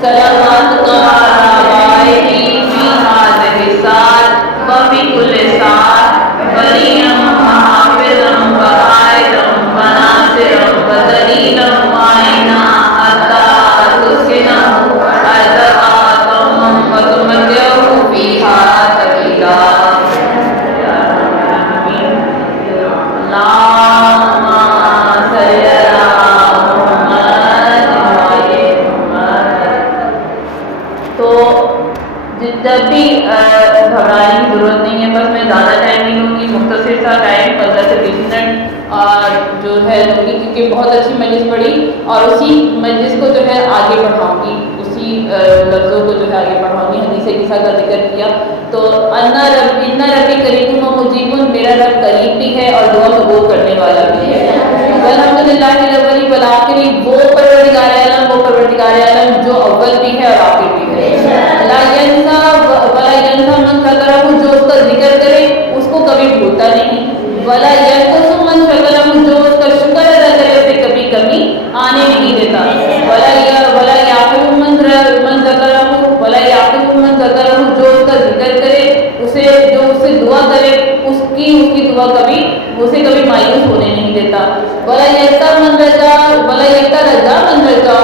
صلواتک علی آبائہ فی ہذہ الساعۃ و فی کل ساعۃ ولیًا وحافظا وقائدا وناصرا ودلیلا معینا حتی تسکنہ ارضک قوما وتمتعہ فیہا طویلا. جب بھی گھبرانے کی ضرورت نہیں ہے. بس میں زیادہ ٹائم نہیں لوں گی، مختصر سا ٹائم 15 سے 20 منٹ اور جو ہے لوں گی، کیونکہ بہت اچھی مجلس پڑھی اور اسی مجلس کو جو ہے آگے بڑھاؤں گی، اسی لفظوں کو جو ہے آگے بڑھاؤں گی. حدیث قصہ کا ذکر کیا تو ان ربی قریب و مجیب، میرا رب قریب بھی ہے اور دعا قبول کرنے والا بھی ہے. الحمدللہ الاولی والآخری، وہ پروردگار عالم، وہ پروردگار عالم جو اول بھی ہے اور آخر بھی ہے. لا ینسا ولا ینسا من ذکرہ، جو اس کا ذکر کرے اس کو کبھی بھولتا نہیں. ولا ینقص من شکرہ، جو اس کا شکر ادا کرے اسے کبھی کمی آنے نہیں دیتا. ولا یعقل من ذکرہ، ولا یعقل من ذکرہ، جو اس کا ذکر کرے اسے، جو اس سے دعا کرے اس کی دعا کبھی اسے کبھی مایوس ہونے نہیں دیتا. ولا یکتا من رجا، ولا یکتا رجا من رجا،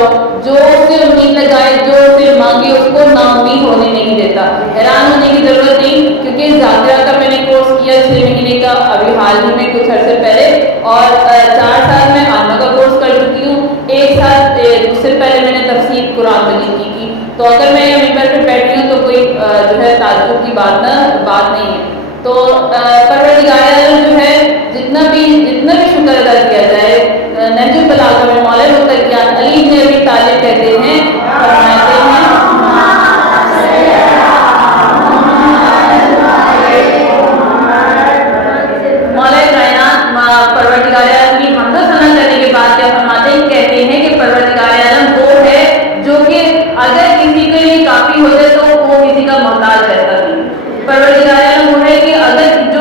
جو اس سے امید لگائے، جو اسے مانگے اس کو نا امید ہونے نہیں دیتا. حیران ہونے کی ضرورت نہیں، کیونکہ ذاکرہ کا میں نے کورس کیا 6 مہینے کا ابھی حال ہی میں کچھ عرصے پہلے، اور 4 سال میں عالمہ کا کورس کر چکی ہوں. 1 سال اس سے پہلے میں نے تفسیر قرآن مجید کی. تو اگر میں ممبر پہ بیٹھی ہوں تو کوئی جو ہے تعجب کی بات نہیں ہے. تو پروردگار عالم جو ہے جتنا بھی شکر ادا کیا جائے. نہج البلاغہ میں مولا متقیان علی بن ابی طالب کہتے ہیں، فرماتے ہیں مولا کائنات پروردگار عالم کی حمد و ثنا کرنے کے بعد کیا فرماتے ہیں، کہتے ہیں کہ پروردگار عالم وہ ہے جو کہ اگر کسی کے لیے کافی ہو جائے تو وہ کسی کا محتاج رہتا نہیں. پروردگار عالم وہ ہے کہ اگر جو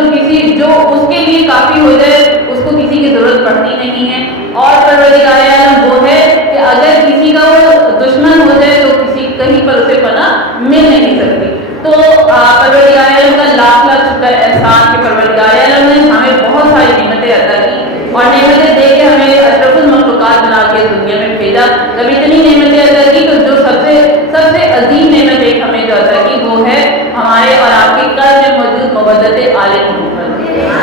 اس کے لیے کافی ہو جائے اس کو کسی کی ضرورت پڑتی نہیں ہے. اور پروردگار عالم وہ ہے کہ اگر کسی کا وہ دشمن ہو جائے تو کہیں پر اسے پناہ مل نہیں سکتی. تو پروردگار عالم کا لاکھ شکر احسان کہ پروردگار عالم نے ہمیں بہت ساری نعمتیں عطا کی اور نعمتیں دے کے ہمیں اشرف المخلوقات بنا کے دنیا میں بھیجا. جب اتنی نعمتیں عطا کی تو جو سب سے عظیم نعمت ایک ہمیں جو عطا کی وہ ہے ہمارے اور آپ کے قلب میں موجود محبت آل محمد.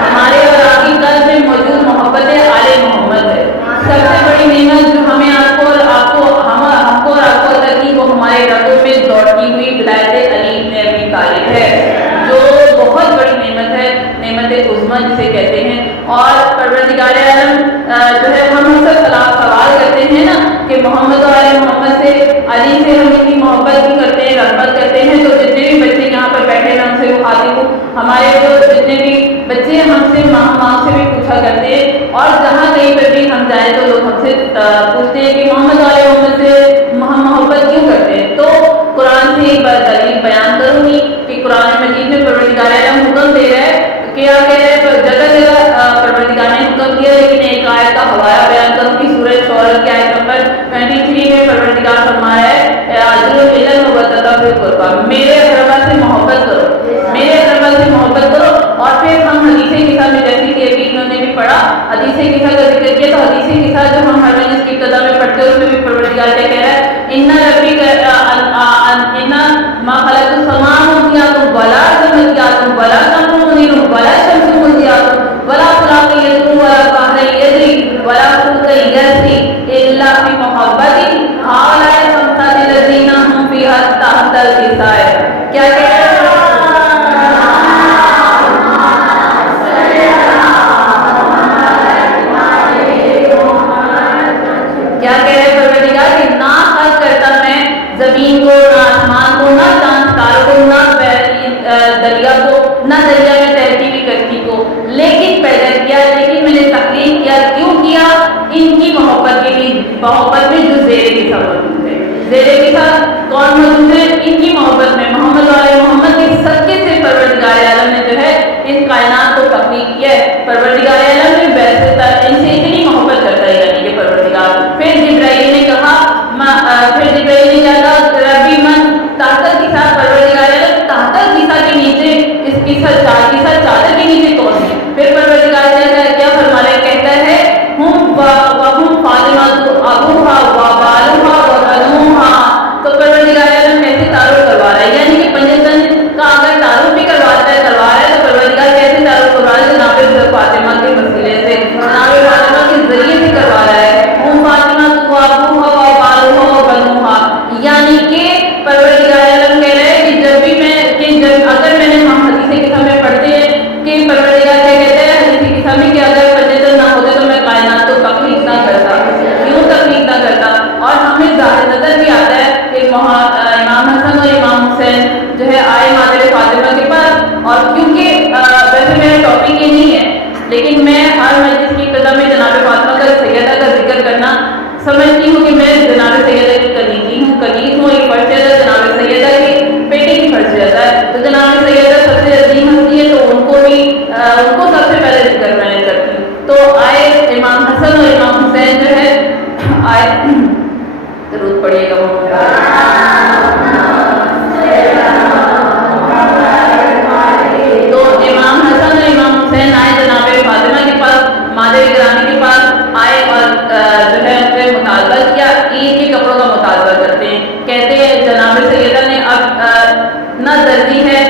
ہمارے اور آپ کے قلب میں موجود محبت آل محمد ہے. سب سے بڑی نعمت جو ہمیں ہم کو اور آپ کو عطا کی وہ ہمارے رگوں میں دوڑتی ہوئی ولایت علی بن ابی طالب ہے، جو بہت بڑی نعمت ہے، نعمت عظمیٰ جسے کہتے ہیں. اور پروردگار عالم جو ہے ہم سب سوال کرتے ہیں نا کہ محمد و آل محمد سے، علی سے ہم اتنی محبت بھی کرتے ہیں، رغبت کرتے ہیں. تو جتنے بھی بچے یہاں پر بیٹھے ہیں ہم سے مخاطب ہوں، ہمارے جو جتنے بھی بچے ہم سے ماں سے بھی پوچھا کرتے ہیں، اور جہاں کہیں پر بھی ہم جائیں تو لوگ ہم سے پوچھتے ہیں کہ محمد و آل محمد سے ہم محبت کیوں کرتے ہیں. تو قرآن سے ایک بار دلیل بیان کروں گی کہ قرآن مجید میں پروردگار عالم حکم دے رہا ہے، کیا کہہ رہے ہیں، جگہ جگہ پروردگار نے حکم دیا. لیکن ایک آیت کا حوالہ بیان کروں گی، سورہ شورى کی آیت نمبر 23 میں پروردگار فرما رہا ہے اعدلوا الى وتقوا فی القربى، میرے اقربا سے محبت کرو، میرے اقربا سے محبت کرو. اور پھر ہم حدیث قصہ میں جیسے کہ ابھی انہوں نے بھی پڑھا حدیث قصہ کا ذکر کیا، تو حدیث قصہ جو ہم ہر مجلس کی ابتدا میں پڑھتے ہیں اس میں بھی پروردگار کیا کہہ رہا ہے، ان ربی ان ما خلق السماء والارض ولا سماوات ولا شمس منیر ولا شمس مضیات ولا فراق یسر ولا بحر یجری ولا فلک یجری الا بمحبت هؤلاء الخمسة الذين هم فيها تحت الكساء. کیا کہہ رہے ہیں، کیا کہہ رہے پروردگار کہ نہ خلق کرتا میں زمین کو، نہ آسمان کو، نہ چاند ستاروں کو، نہ دریا کو، نہ دریا میں تیرتی ہوئی کشتی کو، لیکن پیدا کیا، لیکن میں نے تخلیق کیا. کیوں کیا؟ ان کی محبت کے لیے، محبت میں جو زیر قصہ موجود ہے. زیر قصہ کون موجود ہے؟ ان کی محبت میں محمد علیہ محمد کے صدقے سے پروردگار عالم نے جو ہے اس کائنات کو تخلیق کیا ہے. پروردگار عالم نے ویسے ان سے اتنی محبت کرتا ہے یعنی کہ پروردگار. پھر جبرائیل نے کہا، پھر جبرائیل نے کہا درود پڑھیے گا. تو امام حسن اور امام حسین آئے جناب فاطمہ کے پاس، مادر گرامی کے پاس آئے اور جو ہے ان سے مطالبہ کیا، عید کے کپڑوں کا مطالبہ کرتے ہیں. کہتے ہیں جناب سیدہ نے اب نہ دردی ہے،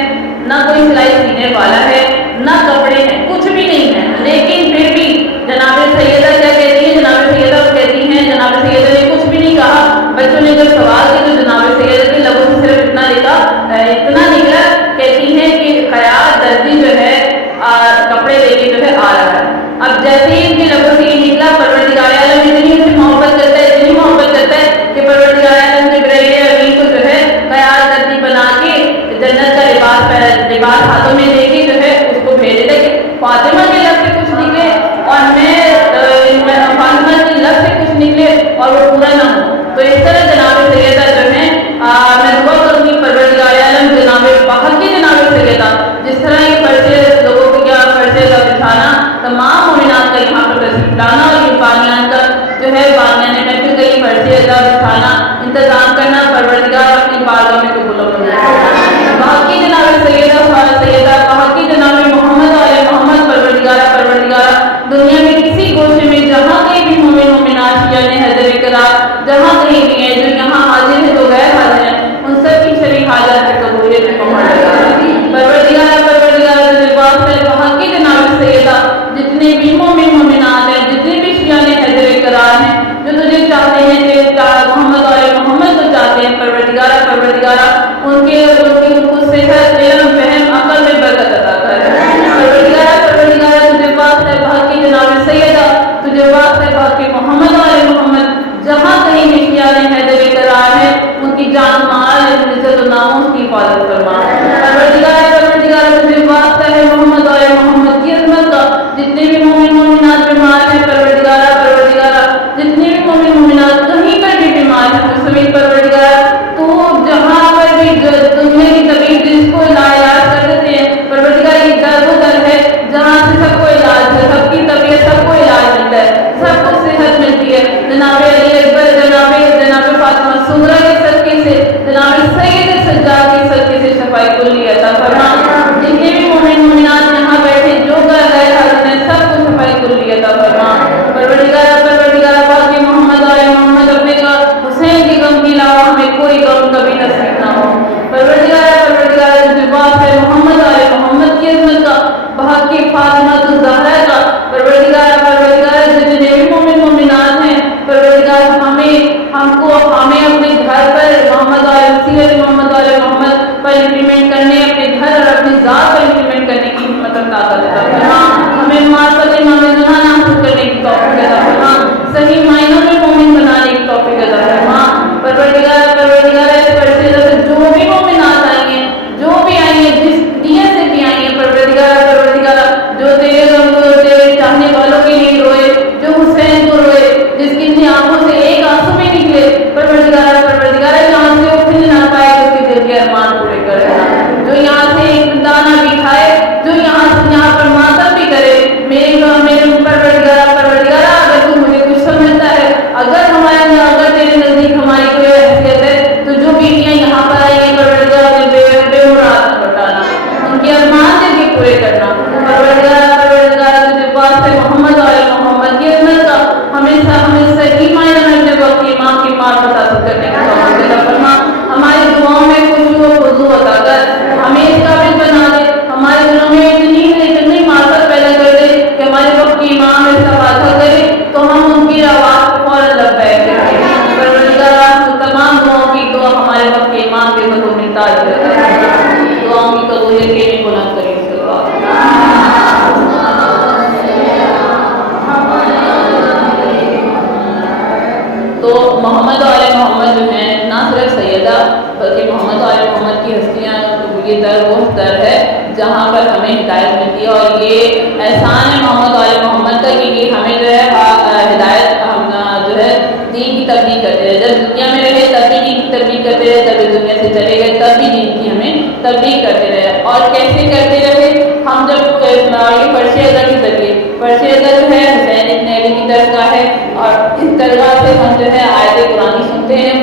نہ کوئی سلائی سینے والا ہے، نہ کپڑے ہیں، کچھ بھی نہیں ہے، لیکن پھر بھی جناب سیدہ کیا کہتی ہیں، جناب سیدہ کہتی ہیں، جناب سیدہ نے کچھ بھی نہیں کہا. بچوں نے جب سوال کیا تو جناب سیدہ کے لبوں سے صرف اتنا نکلا، کہتی ہیں کہ خیال دردی جو ہے کپڑے لے کے جو ہے آ رہا ہے. اب جیسے ہی ان کے لبوں سے یہ نکلا، پروردگار عالم اتنی ان سے محبت کرتا ہے، اتنی محبت کرتا ہے کہ پروردگار عالم جبرائیل امین کو جو ہے خیال دردی بنا کے جنت کا لباس ہاتھوں میں دے کے جو ہے اس کو بھیج دے کہ فاطمہ کے لب سے کچھ نکلے اور میں فاطمہ کے لب سے کچھ نکلے اور وہ پورا نہ ہو. تو اس طرح جناب سیدہ جو ہے میں دعا کروں گی پروردگار عالم جناب بحق کی جناب سیدہ جس طرح یہ پرچے لوگوں کو کیا پرچے کا بچھانا، تمام مومنات کا یہاں پر تشریف لانا اور یہ بانیان کا جو ہے بانیان محفل کا یہ پرچے کا بچھانا انتظام کرنا، پروردگار اپنی بارگاہ میں قبول و منظور فرمائے. باقی جناب سیدہ باقی جناب محمد علیہ محمد پروردگار دنیا میں کسی گوشے میں جہاں کہیں بھی مومن مومنات یعنی حضر کرام جہاں کہیں بھی ہیں، جو یہاں حاضر ہیں، جو غیر حاضر ہیں، ان سب کی شریف حاجات کی قبولیت میں پروردگار لباس ہے وہاں کی جناب سیدہ جتنے بھی مومن مومنات ہیں، جتنے بھی شیعہ حضر کرام ہیں، جو تجھے چاہتے ہیں کہ محمد علیہ محمد کو چاہتے ہیں، پروردگار ان کو صحت علم فہم عقل میں برکت عطا کر. پروردگار تجھے پاس ہے باقی جناب سیدہ، تجھے پاس ہے باقی محمد علیہ محمد جہاں کہیں بھی شیعہ حیدر کرار ہے ان کی جان مال عزت و ناموس کی حفاظت فرما. پروردگار تجھے پاس ہے محمد علیہ محمد کی عظمت کا جتنے بھی مومن مومنات بیمار ہیں، پروردگار جتنے بھی مومن مومنات کہیں پر بھی بیمار ہیں، مستمل پروردگار تو جہاں پر بھی دنیا کی طبیعت جس کو علاج کر دیتے ہیں، پروردگار یہ درد و در ہے جہاں سے سب کو علاج ہے، سب کی طبیعت سب کو علاج ملتا ہے، سب کو صحت ملتی ہے. جناب علی اکبر جناب فاطمہ صغرا کے صدقے سے، جناب سید سجاد کے صدقے سے شفاء کلی عطا فرما. جتنے بھی مومن مومنات یہاں بیٹھے جو غیر حاضر ہیں سب کو شفاء کلی عطا فرما. پروردگار باقی محمد علیہ محمد اپنے کا حسین کی غم کے علاوہ ہمیں کوئی غم کبھی نصیب نہ ہو. پروردگار جباس ہے محمد علیہ محمد کی عظمت کا بحق کی فاطمہ الزہرا کا. پروردگار جتنے بھی مومن مومنات ہیں، پروردگار ہمیں اپنے گھر پر محمد علیہ محمد پر امپلیمنٹ کرنے، اپنے گھر اور اپنی ذات پر امپلیمنٹ کرنے کی ہمت اور طاقت عطا فرما. ہمیں معرفت امام زمان حاصل کرنے کی توفیق عطا فرما، صحیح معنوں میں مومن بنانے کی توفیق عطا فرما. پروردگار اس پرچے سے جو بھی مومنات آئی ہیں، جو بھی آئی ہیں، جس نیت سے بھی آئی ہیں، پروردگار جو تیرے غم کو تیرے چاہنے والوں کے لیے روئے، جو حسین کو روئے، جس کی آنکھوں سے ایک آنسو بھی نکلے، پروردگار یہاں سے وہ پھر نہ پائے اس کے دل کے ارمان پورے کر دینا. جو یہاں سے ایک دانہ بھی کھائے، جو یہاں پر ماتم بھی کرے، میرے پروردگار اگر تو مجھے کچھ سمجھتا ہے، اگر تیرے نزدیک ہماری کوئی حیثیت ہے، تو جو بیٹیاں یہاں پر آئی ہیں پروردگار بے مراد نہ بٹانا، ان کے ارمان سے بھی پورے کرنا. پروردگار تجھے پاس ہے محمد علیہ محمد کی عظمت کا ہمیں صحیح معنی میں اپنے وقت کی امام کی معرفت حاصل کرنے کی توفیق عطا فرما. ہماری دعاؤں میں خشوع و خضوع عطا کر، ہمیں اس قابل بنا دے، ہمارے دلوں میں اتنی معرفت پیدا کر دے کہ ہمارے وقت کی امام ایسا فاتحہ کرے تو ہم ان کی آواز کو فوراً لبیک کہیں. پروردگار تمام دعاؤں کی دعا ہمارے وقت کے امام کے مدعو میں تاج دعاؤں کی قبولیت کے لیے بلند کریں. تو محمد علیہ محمد جو ہیں نہ صرف سیدہ بلکہ محمد علیہ محمد کی ہستیاں، یہ در وہ در ہے جہاں پر ہمیں ہدایت ملتی ہے، اور یہ احسان ہے محمد علیہ محمد کا کہ یہ ہمیں جو ہے ہدایت جو ہے دین کی تبلیغ کرتے رہے. جب دنیا میں رہے تب بھی دین کی تبلیغ کرتے رہے، جب اس دنیا سے چلے گئے تب بھی دین کی ہمیں تبلیغ کرتے رہے. اور کیسے کرتے رہے؟ ہم جب یہ فرش ادا کے ذریعے، فرش ادا جو ہے حسین ابن علی کی درگاہ ہے، اور اس درگاہ سے ہم جو ہے آیت قرآنی سنتے ہیں،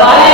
12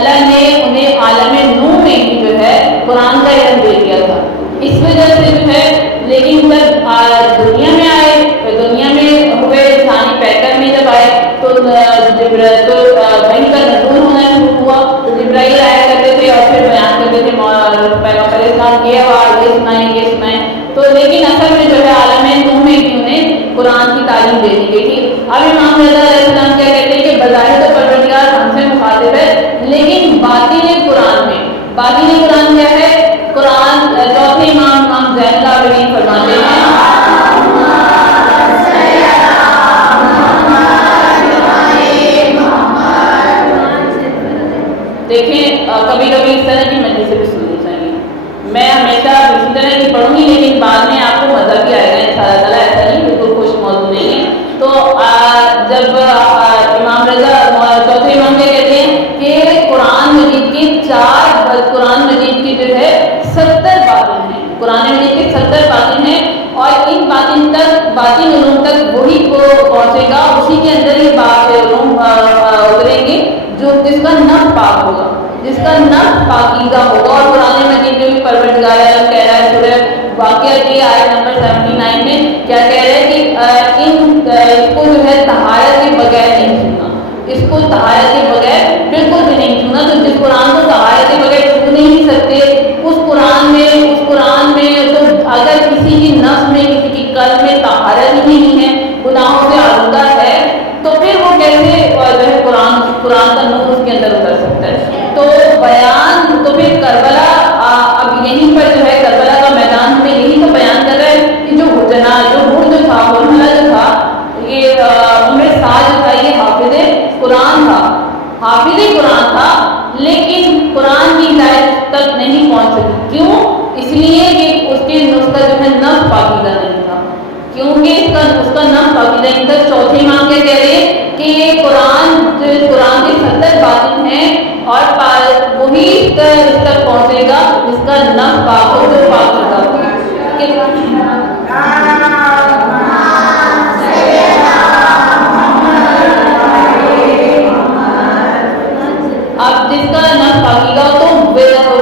اللہ نے انہیں عالم نور میں ہی جو ہے قرآن کا علم دے دیا تھا. اس وجہ سے جو ہے لیکن جب دنیا میں آئے, دنیا میں ہوئے انسانی پیکر میں جب آئے تو وہی کا نزول ہونا شروع ہوا. تو جبرائیل آیا کرتے تھے اور پھر بیان کرتے تھے پیغمبر اسلام یہ سنائیں. تو لیکن اصل میں جو ہے عالم نور میں بھی انہیں قرآن کی تعلیم دے دی گئی تھی. اب امام رضا علیہ السلام کیا کہتے ہیں کہ بظاہر تو پروردگار ہم سے مخاطب ہے, لیکن باطن قرآن کیا ہے؟ قرآن چوتھے امام زین العابدین فرماتے ہیں دیکھیں کبھی کبھی اس طرح کی مجلسیں بھی سننی چاہیے. میں ہمیشہ اسی طرح کی پڑھوں گی لیکن بعد میں آپ کو مزہ بھی آئے گا انشاءاللہ تعالیٰ. ایسا نہیں بالکل خوش موضوع نہیں ہے. تو جب امام رضا چوتھے امام کیا کہتے ہیں کہ قرآن مجید کی 70 باتیں ہیں. قرآن مجید کی 70 باتیں ہیں اور ان باطن علوم تک وہی کو پہنچے گا, اسی کے اندر یہ بات علوم اتریں گے جس کا نفس پاک ہوگا, جس کا نفس پاکیزہ ہوگا. اور قرآن مجید میں بھی پروردگار عالم کہہ رہا ہے سورہ واقعہ کی آیت نمبر 79 میں کیا کہہ رہا ہے کہ اس کو جو ہے طہارت کے بغیر نہیں چھونا, اس کو طہارت کے بغیر بالکل بھی نہیں چھونا. تو جس قرآن کو طہارت کے بغیر چھو نہیں سکتے اس قرآن میں تو اگر کسی کی نفس میں کسی کی قلب میں طہارت ہی نہیں ہے, گناہوں سے آلودہ ہے, تو پھر وہ کیسے جو ہے قرآن کا نور اس کے اندر اتر سکتا ہے. تو بیان تو پھر کربلا اب یہیں پر جو ہے کربلا کا میدان ہمیں یہی تو بیان کر رہا ہے کہ جو تھا حرملہ جو تھا یہ عمر سعد جو تھا یہ حافظ قرآن تھا لیکن قرآن کی ہدایت تک نہیں پہنچ سکی. کیوں؟ اس لیے کہ اس کے نسخہ جو ہے نفس پاکیزہ نہیں تھا, کیونکہ اس کا نفس پاکیزہ نہیں تھا. چوتھے امام کیا کہہ رہے ہیں کہ یہ قرآن کی 70 باتیں ہیں اور وہی اس تک پہنچے گا جس کا نفس پاک ہو, جو پاکیزہ ہو. اب جس کا نفس پاکیزہ ہو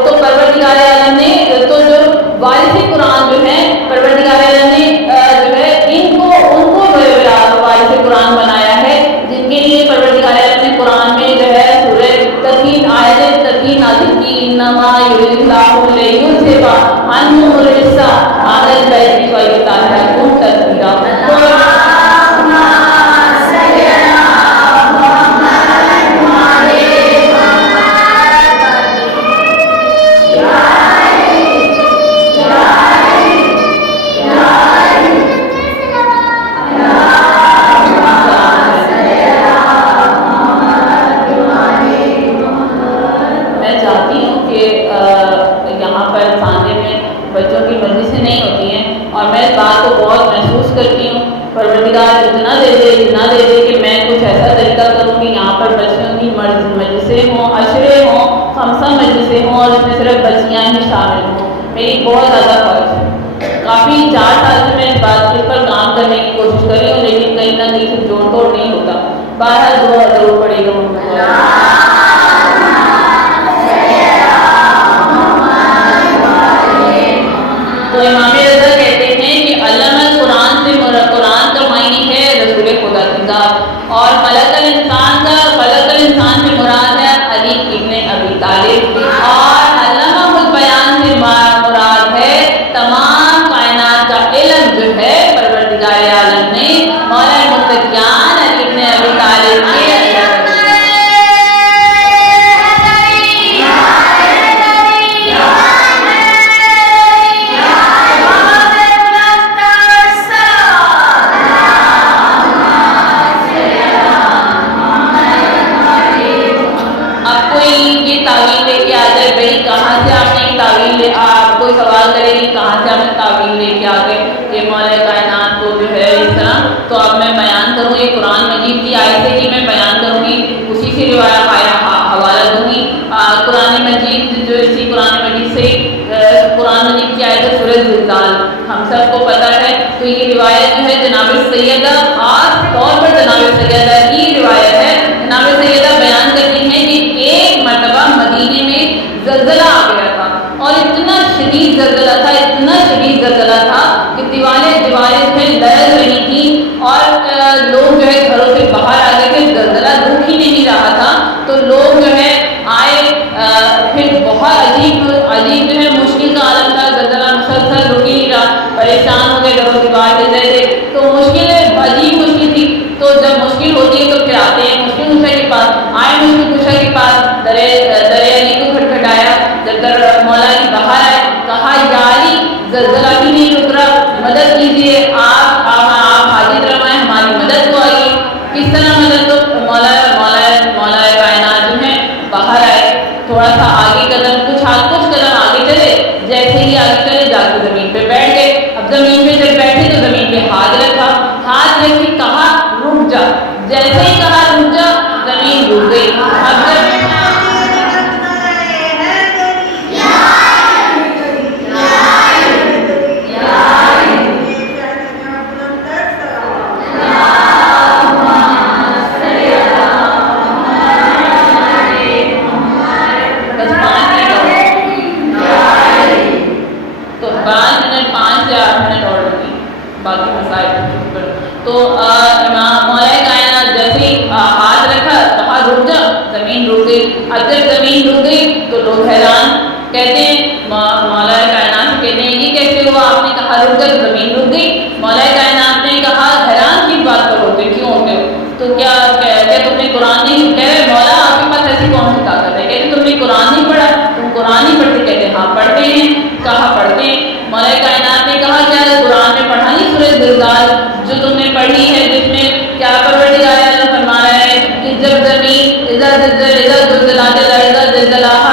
تو پروردگار عالم نے تو جو وارث قرآن جو ہے پروردگار عالم نے جو ہے ان کو وارث قرآن بنایا ہے, جن کے لیے پروردگار عالم نے قرآن میں جو ہے سورہ تکوین آیت تکوین نازل کی. انما یرید اللہ لیذھب عنکم الرجس اہل البیت ویطہرکم تطہیرا. بچوں کی مجلسیں نہیں ہوتی ہیں اور میں اس بات کو بہت محسوس کرتی ہوں. پروردگار اتنا دے دے کہ میں کچھ ایسا طریقہ کروں کہ یہاں پر بچیوں کی مجلسیں ہوں, عشرے ہوں, خمسہ مجلسیں ہوں اور اس میں صرف بچیاں ہی شامل ہوں. میری بہت زیادہ خواہش ہے. کافی 4 سال سے میں اس بات کے اوپر کام کرنے کی کوشش کر رہی ہوں لیکن کہیں نہ کہیں سے جوڑ توڑ نہیں ہوتا. بہرحال دعا ضرور پڑے گا. تو امام رضا کہتے ہیں کہ علم القرآن سے قرآن کا معنی ہے رسول خدا کی ذات اور خلق الانسان سے مراد ہے علی ابن ابی طالب اور علمہ البیان سے مراد ہے تمام کائنات کا علم جو ہے پروردگار عالم نے مولا متقیان علی ابن ابی طالب کے کوئی سوال کرے گی کہاں سے آپ نے تعویل لے کے آ گئے کہ مولا کائنات کو جو ہے اس طرح, تو اب میں بیان کروں گی قرآن مجید کی آیت سے ہی میں بیان کروں گی, اسی سے روایت حوالہ دوں گی. قرآن مجید جو اسی قرآن مجید سے قرآن مجید کی آیت سورہ زلزال ہم سب کو پتہ ہے. تو یہ روایت جو ہے جناب سیدہ خاص طور پر جناب سیدہ کی روایت ہے. جناب سیدہ بیان کرتی ہیں کہ ایک مرتبہ زلزلہ آ گیا تھا، اور اتنا شدید زلزلہ تھا، اتنا شدید زلزلہ تھا کہ دیواریں جو ہے لرز رہی تھیں، اور لوگ جو ہے گھروں سے باہر آ گئے تھے، زلزلہ رک ہی نہیں رہا تھا. تو لوگ جو ہے آئے، پھر بہت عجیب جو ہے مشکل کا عالم تھا، زلزلہ مسلسل رک ہی نہیں رہا، پریشان ہو گئے، گھروں کی باہر چل رہے تھے. تو مشکل عجیب مشکل تھی. تو جب مشکل ہوتی ہے تو پھر آتے ہیں مشکل کشا کے پاس، آئے مشکل کشا کے پاس، درے علی کو کھٹکھٹایا. جب مولا علی باہر آئے، کہا یا علی زلزلہ بھی نہیں رک رہا، مدد کیجیے، آپ حاجت روائیں، ہماری مدد کو آئیے. کس طرح مدد؟ تو مولا کائنات جو ہے باہر آئے، تھوڑا سا آگے کچھ قدم آگے چلے، جیسے ہی آگے چلے جا کے زمین پہ بیٹھ گئے. اب زمین پہ جب بیٹھے تو زمین پہ ہاتھ رکھا، ہاتھ رکھ کے کہا رک جا. جیسے ہی کہا رک جا، زمین رک گئی. اب باقی مسائل تو مولا کائنات جیسے ہی ہاتھ رکھا، کہا رک جا، زمین رک گئی. اب جب زمین رک گئی تو لوگ حیران، کہتے ہیں مولا کائنات سے کہتے ہیں یہ کیسے ہوا، آپ نے کہا رک گئی، زمین رک گئی. مولا کائنات نے کہا حیران کس بات پر ہوتے، کیوں ہوتے ہو؟ تو کیا تم نے قرآن نہیں؟ کہہ رہے مولا آپ کے پاس ایسی کون سی طاقت ہے؟ کہتے تم نے قرآن نہیں پڑھا، تم قرآن نہیں پڑھتے؟ کہتے ہاں پڑھتے ہیں. کہا پڑھتے ہیں. مولا کائنات نے کہا کیا قرآن میں پڑھا نہیں سورہ زلزال جو تم نے پڑھی ہے، جس میں کیا پروردگار عالم فرما رہا ہے کہ جب زمین اذا زلزلت الارض زلزالها